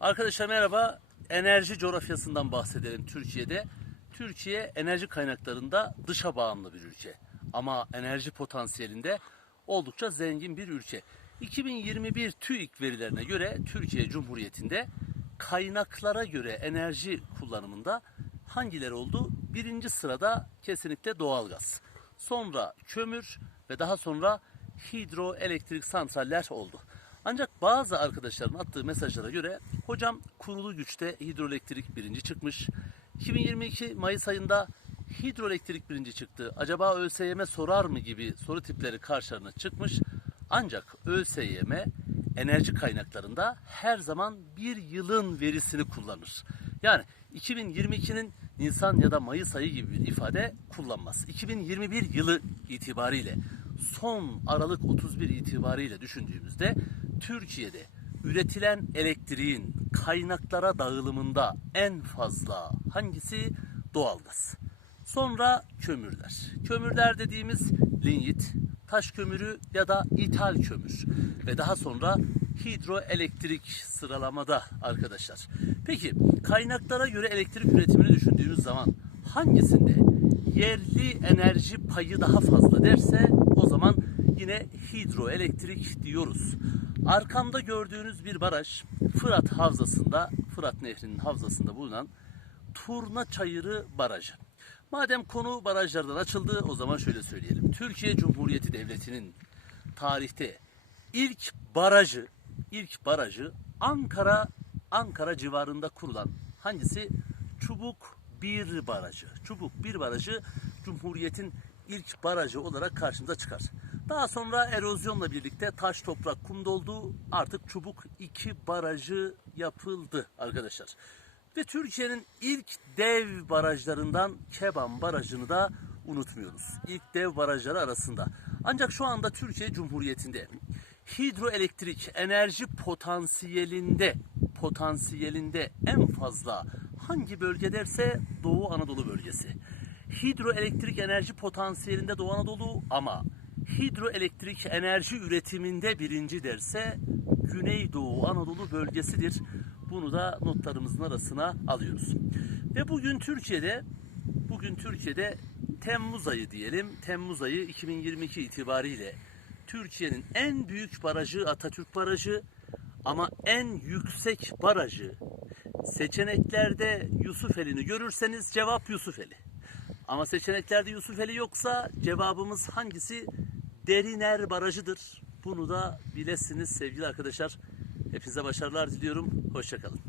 Arkadaşlar merhaba. Enerji coğrafyasından bahsedelim Türkiye'de. Türkiye enerji kaynaklarında dışa bağımlı bir ülke. Ama enerji potansiyelinde oldukça zengin bir ülke. 2021 TÜİK verilerine göre Türkiye Cumhuriyeti'nde kaynaklara göre enerji kullanımında hangileri oldu? Birinci sırada kesinlikle doğalgaz. Sonra kömür ve daha sonra hidroelektrik santraller oldu. Ancak bazı arkadaşların attığı mesajlara göre hocam kurulu güçte hidroelektrik birinci çıkmış. 2022 Mayıs ayında hidroelektrik birinci çıktı. Acaba ÖSYM sorar mı gibi soru tipleri karşılarına çıkmış. Ancak ÖSYM enerji kaynaklarında her zaman bir yılın verisini kullanır. Yani 2022'nin Nisan ya da Mayıs ayı gibi bir ifade kullanmaz. 2021 yılı itibariyle son Aralık 31 itibariyle düşündüğümüzde Türkiye'de üretilen elektriğin kaynaklara dağılımında en fazla hangisi? Doğalgaz. Sonra kömürler. Kömürler dediğimiz linyit, taş kömürü ya da ithal kömür ve daha sonra hidroelektrik sıralamada arkadaşlar. Peki kaynaklara göre elektrik üretimini düşündüğünüz zaman hangisinde yerli enerji payı daha fazla derse o zaman yine hidroelektrik diyoruz. Arkamda gördüğünüz bir baraj Fırat Havzası'nda, Fırat Nehri'nin havzasında bulunan Turna Çayırı Barajı. Madem konu barajlardan açıldı o zaman şöyle söyleyelim. Türkiye Cumhuriyeti Devleti'nin tarihte ilk barajı, ilk barajı Ankara Ankara civarında kurulan hangisi? Çubuk Bir Barajı. Çubuk Bir Barajı Cumhuriyet'in ilk barajı olarak karşımıza çıkar. Daha sonra erozyonla birlikte taş, toprak, kum doldu. Artık Çubuk 2 Barajı yapıldı arkadaşlar. Ve Türkiye'nin ilk dev barajlarından Keban Barajı'nı da unutmuyoruz. İlk dev barajları arasında. Ancak şu anda Türkiye Cumhuriyeti'nde hidroelektrik enerji potansiyelinde potansiyelinde en fazla hangi bölge derse Doğu Anadolu bölgesi. Hidroelektrik enerji potansiyelinde Doğu Anadolu ama hidroelektrik enerji üretiminde birinci derse Güneydoğu Anadolu bölgesidir. Bunu da notlarımızın arasına alıyoruz. Ve bugün Türkiye'de bugün Türkiye'de Temmuz ayı diyelim. Temmuz ayı 2022 itibariyle Türkiye'nin en büyük barajı Atatürk Barajı ama en yüksek barajı seçeneklerde Yusufeli'ni görürseniz cevap Yusufeli. Ama seçeneklerde Yusufeli yoksa cevabımız hangisi? Deriner Barajı'dır. Bunu da bilesiniz sevgili arkadaşlar. Hepinize başarılar diliyorum. Hoşçakalın.